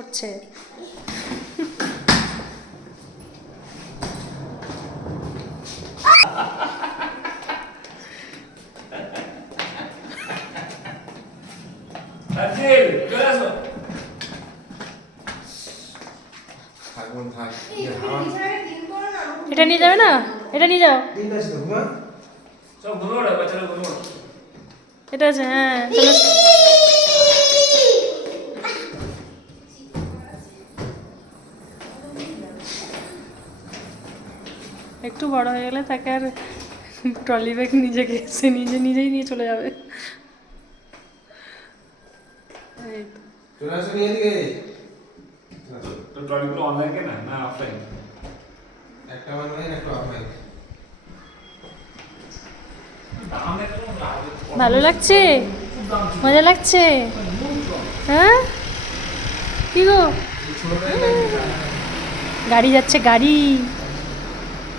করছে। এটা নিয়ে যাবে না, এটা নিয়ে যাও। এটা আছে, হ্যাঁ চলে এসো। একটু বড় হয়ে গেলে তাকে আর ট্রলি ব্যাগ নিজেকে সে নিজেই নিয়ে চলে যাবে। এই তো। চলে আসো নিয়ে দিকে। তো ট্রলিগুলো অনলাইন কেনা না অফলাইন? একটা অনলাইন একটা অফলাইন। ভালো লাগছে, মজা লাগছে, হ্যাঁ কি গো? গাড়ি যাচ্ছে গাড়ি।